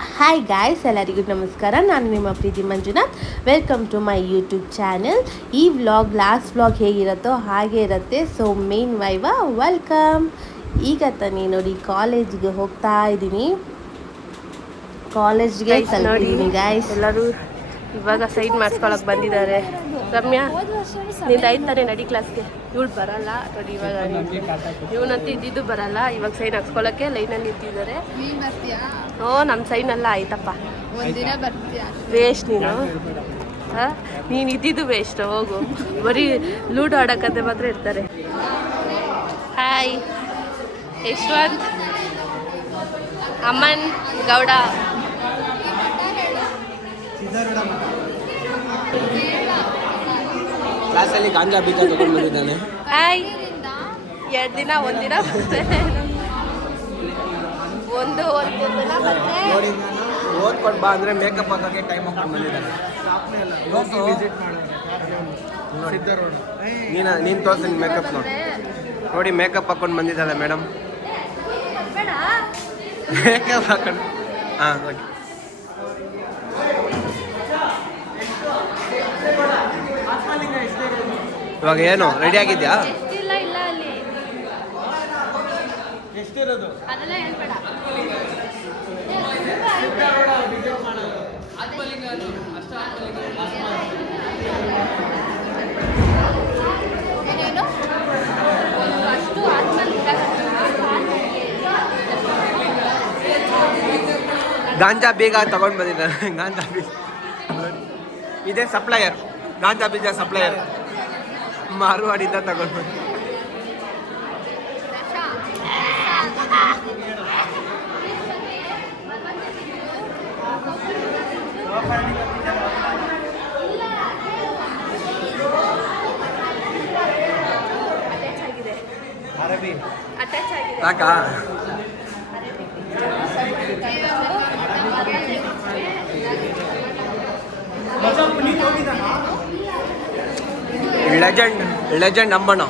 Hi guys, ಎಲ್ಲರಿಗೂ ನಮಸ್ಕಾರ. ನಾನು ನಿಮ್ಮ Preethi Manjunath. Welcome to my YouTube channel. ಈ ವ್ಲಾಗ್ ಲಾಸ್ಟ್ ವ್ಲಾಗ್ ಹೇಗಿರುತ್ತೋ ಹಾಗೆ ಇರುತ್ತೆ. ಸೊ ಮೇನ್ ವೈವ ವೆಲ್ಕಮ್. ಈಗ ತಾನೇ ನೋಡಿ ಕಾಲೇಜ್ಗೆ ಹೋಗ್ತಾ ಇದ್ದೀನಿ. ಕಾಲೇಜ್ಗೆ ತಲುಪಿದ್ದೀನಿ ಗಾಯ್ಸ್. ಎಲ್ಲರೂ ಇವಾಗ ಸೈನ್ ಮಾಡಿಸ್ಕೊಳಕ್ಕೆ ಬಂದಿದ್ದಾರೆ. ರಮ್ಯಾ ನೀನು ಆಯ್ತಾನೆ ನಡಿ ಕ್ಲಾಸ್ಗೆ. ಇವಳು ಬರಲ್ಲ ನೋಡಿ. ಇವಾಗ ಇವನಂತೂ ಇದ್ದಿದ್ದು ಬರಲ್ಲ. ಇವಾಗ ಸೈನ್ ಹಾಕ್ಸ್ಕೊಳಕ್ಕೆ ಲೈನಲ್ಲಿ ನಿಂತಿದ್ದಾರೆ. ನಮ್ಮ ಸೈನ್ ಎಲ್ಲ ಆಯ್ತಪ್ಪ. ವೇಸ್ಟ್ ನೀನು. ನೀನು ಇದ್ದಿದ್ದು ವೇಸ್ಟ್. ಹೋಗು, ಬರೀ ಲೂಡೋ ಆಡೋಕ್ಕಂತೆ ಮಾತ್ರ ಇರ್ತಾರೆ. ಹಾಯ್ ಯಶವಂತ್, ಅಮ್ಮನ್ ಗೌಡ. ಕ್ಲಾಸಲ್ಲಿ ಗಾಂಜಾ ಬೀಜ ತಗೊಂಡು ಬಂದಿದ್ದಾನೆ. ಹಾಯ್. 2 ದಿನ ಒಂದಿನ ಒಂದು ದಿನ ಬಂದೆ. ನೋಡಿ, ಓದ್ಕೊಂಡು ಬಾ ಅಂದರೆ ಮೇಕಪ್ ಹಾಕೋಕ್ಕೆ ಟೈಮ್ ಹಾಕೊಂಡು ಬಂದಿದ್ದಾನೆ. ನೀನು ತೋರಿಸಿ ಮೇಕಪ್ ನೋಡಿ. ಮೇಕಪ್ ಹಾಕೊಂಡು ಬಂದಿದ್ದಾಳೆ ಮೇಡಮ್. ಮೇಕಪ್ ಹಾಕೊಂಡು ಓಕೆ. ಇವಾಗ ಏನು ರೆಡಿ ಆಗಿದ್ಯಾ? ಇಲ್ಲ ಅಲ್ಲಿ ಎಷ್ಟಿರೋದು ಅದೆಲ್ಲ ಹೇಳ್ಬೇಡ. ಗಾಂಜಾ ಬೀಗ ತಗೊಂಡು ಬಂದಿದ್ದಾನೆ. ಗಾಂಜಾ ಬೀಜ ಇದೇ ಸಪ್ಲೈಯರ್. ಗಾಂಜಾ ಬೀಜ ಸಪ್ಲೈಯರ್ ಮಾರುವಾಡಿಂದ ತಗೊಂಡು ಬಂದು. ಸಾಕಾ? ಲೆಜೆಂಡ್ ಅಂಬಣ್ಣ.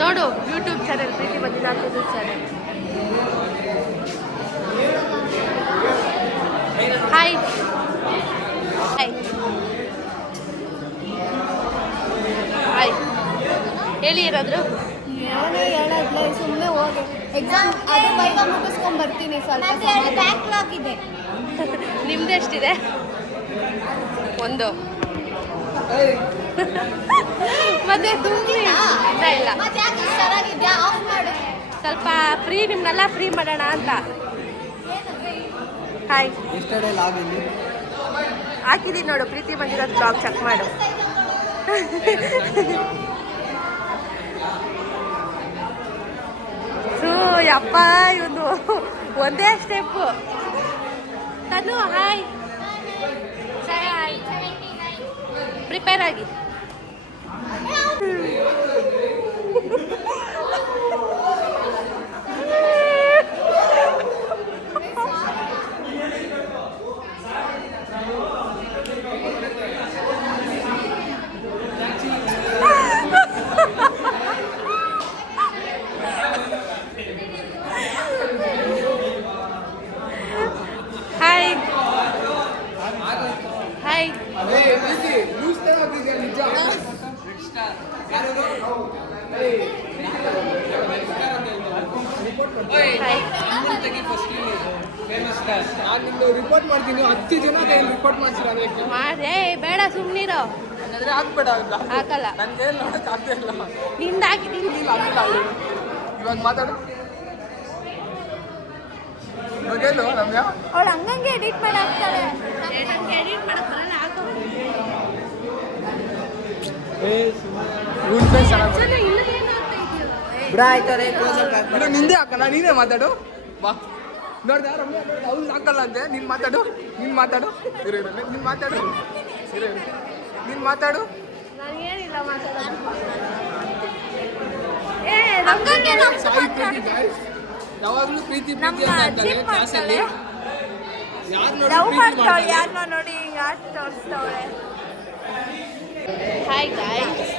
ನೋಡು YouTube channel Preethi Manjunath YouTube channel. Hi hi hi. ಹೇಳಿ ಏನಾದ್ರು. ನಾನೇ ಹೇಳದ್ಲ, ಸುಮ್ಮನೆ ಹೋಗಿ ಎಕ್ಸಾಮ್ ಅದು ಬೈಗ ಮುಗಿಸ್ಕೊಂಡ್ ಬರ್ತೀನಿ. ಸ್ವಲ್ಪ ಬ್ಯಾಕ್ಲಾಗ್ ಇದೆ. ನಿಮ್ದು ಎಷ್ಟಿದೆ? ಒಂದು. ಮತ್ತೆ ತುಂಬಿ ಇಲ್ಲ. ಚೆನ್ನಾಗಿದ್ಯಾ? ಆಫ್ ಮಾಡು. ಸ್ವಲ್ಪ ಫ್ರೀ, ನಿಮ್ನೆಲ್ಲ ಫ್ರೀ ಮಾಡೋಣ ಅಂತ. ಹಾಯ್ ಹಾಕಿದ್ದೀನಿ ನೋಡು. ಪ್ರೀತಿ ಮಂಜುನಾಥ್ ಬ್ಲಾಗ್ ಚೆಕ್ ಮಾಡು. ಯಪ್ಪ ಇವನು ಒಂದೇ ಸ್ಟೆಪ್ಪು. ತನು ಹಾಯ್. ಹಾಯ್, ಪ್ರಿಪೇರ್ ಆಗಿ. Hi hi. ರಿಪೋರ್ಟ್ ಮಾಡ್ತೀನಿ. 10 ಜನ ರಿಪೋರ್ಟ್ ಮಾಡ್ತೀನಿ. ಮಾಡೇ ಬೇಡ, ಸುಮ್ಮನಿರೋ. ಹಾಕ್ಬೇಡ. ಹಾಕಲ್ಲ. ನನಗೆ ನೋಡಕ್ಕೆ ಆಗ್ತಾ ಇಲ್ಲ. ನಿಂದು ಹಾಕಿದ್ದೀನಿ. ಇವಾಗ ಮಾತಾಡು. ಇವಾಗೇನು ರಮ್ಯಾ? ಅವಳು ಹಂಗಂಗೆ ಎಡಿಟ್ ಮಾಡಿ ಹಾಕ್ತಾಳೆ. ಎಡಿಟ್ ಮಾಡಕ್ ಬರಲ್ಲ. ಹಾಕೋ. ನಿಂದೆ ಹಾಕಲ್ಲ, ನೀನೇ ಮಾತಾಡು. ಬಾ ನೋಡ್ದ ರಮ್ಯಾ, ಅವ್ನು ಹಾಕಲ್ಲ ಅಂತೆ. ನೀನು ಮಾತಾಡು. ನೀನು ಮಾತಾಡು. ನಾನು ಏನಿಲ್ಲ ಮಾತಾಡೋದು. ಯಾವಾಗಲೂ ಪ್ರೀತಿ ನಮ್ಮ ಜಿಮ್ ಮಾಡ್ತಾಳೆ. ಯಾರನ್ನೋ ನೋಡಿ ಹಿಂಗೆ ಆಟ ತೋರಿಸ್ತಾವಳೆ. Hi guys.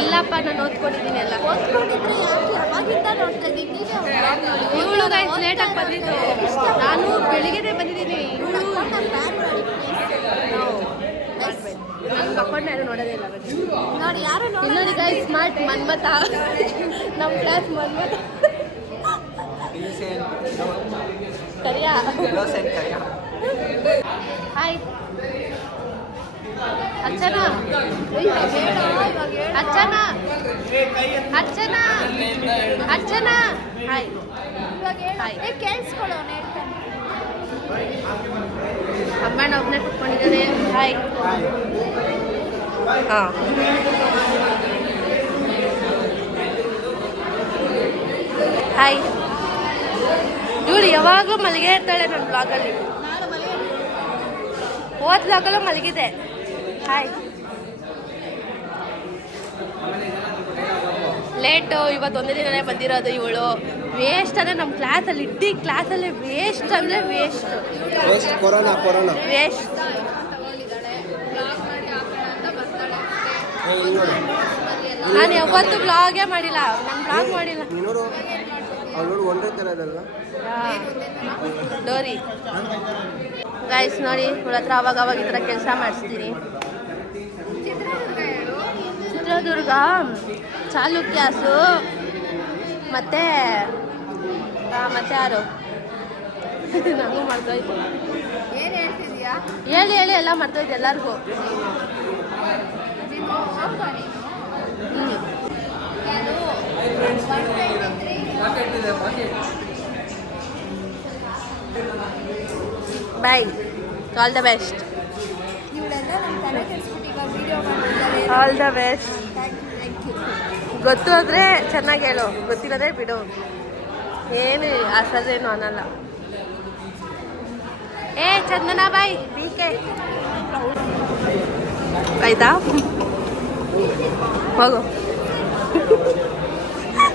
ಇಲ್ಲಪ್ಪ ನಾನು ಓದ್ಕೊಂಡಿದ್ದೀನಿ ಎಲ್ಲ. ಓದ್ಕೊಂಡಿದ್ರೆ ಯಾಕೆ ಯಾವಾಗಿಂದ ನೋಡ್ತಾ ಇದ್ದೀನಿ ಇವಳು ಗೈಸ್ ಲೇಟಾಗಿ ಬಂದಿದ್ದು, ನಾನು ಬೆಳಿಗ್ಗೆನೇ ಬಂದಿದ್ದೀನಿ. ಇವಳು ನನ್ನ ಮಕ್ಕಳನ್ನ ಯಾರು ನೋಡೋದೇ ಇಲ್ಲ. ನೋಡಿ ಯಾರು ನೋಡಿ ಗೈಸ್ ಸ್ಮಾರ್ಟ್ ಮನ್ಮತ, ನಮ್ಮ ಕ್ಲಾಸ್ ಮನ್ಮತ ಕರಿಯಾ. Hi Archana, Archana, Archana, Archana. Hi hi. ಕೇಳಿಸ್ಕೊಳ್ಳೋಣ ಹೇಳ್ತಾನೆ. ಅಮ್ಮಣ್ಣ ಒಬ್ಬನೇ ಕುತ್ಕೊಂಡಿದ್ದಾರೆ. ಹಾಯ್. ಹಾಂ ಹಾಯ್. ಇವಳು ಯಾವಾಗಲೂ ಮಲಗೇ ಇರ್ತಾಳೆ ನನ್ನ ಬ್ಲಾಗಲ್ಲಿ. ಹೋದ ಬ್ಲಾಗಲ್ಲೂ ಮಲಗಿದೆ. ಹಾಯ್. ಲೇಟು, ಇವತ್ತು ಒಂದೇ ದಿನನೇ ಬಂದಿರೋದು. ಇವಳು ವೇಸ್ಟ್ ಅಂದರೆ ನಮ್ಮ ಕ್ಲಾಸಲ್ಲಿ ಇಡೀ ಕ್ಲಾಸಲ್ಲಿ ವೇಸ್ಟ್ ಅಂದರೆ ವೇಸ್ಟ್ ವೇಸ್ಟ್. ನಾನು ಯಾವತ್ತೂ ಬ್ಲಾಗೇ ಮಾಡಿಲ್ಲ, ನಾನು ಬ್ಲಾಗ್ ಮಾಡಿಲ್ಲ. ಡೋರಿ ಗೈಸ್ ನೋಡಿ, ಇವಳ ಹತ್ರ ಅವಾಗ ಅವಾಗ ಈ ಥರ ಕೆಲಸ ಮಾಡಿಸ್ತೀನಿ. ಚಿತ್ರದುರ್ಗ, ಚಾಲುಕ್ಯಾಸು, ಮತ್ತೆ ಯಾರು ನನಗೂ ಮರ್ತೋಯ್ತು. ಏನು ಹೇಳ್ತಿದ್ಯಾ? ಹೇಳಿ ಹೇಳಿ ಎಲ್ಲ ಮರ್ತೋಯ್ತು ಎಲ್ಲರಿಗೂ. Bye, all the best. ಇವಳೆಲ್ಲ ನಮ್ಮ ತಲೆ ಕೆಡಿಸ್ಬಿಟ್ಟು ಇವಾಗ ವಿಡಿಯೋ ಮಾಡ್ತಿದ್ದಾರೆ. All the best. Thank you. ಗೊತ್ತು ಅಂದರೆ ಚೆನ್ನಾಗಿ ಹೇಳು, ಗೊತ್ತಿಲ್ಲದೆ ಬಿಡು. ಏನು ಅಸಲೇನು ಅನ್ನಲ್ಲ. ಏ ಚಂದನ ಬಾಯ್, ಬೀಕೆ ಆಯ್ತಾ, ಹೋಗು.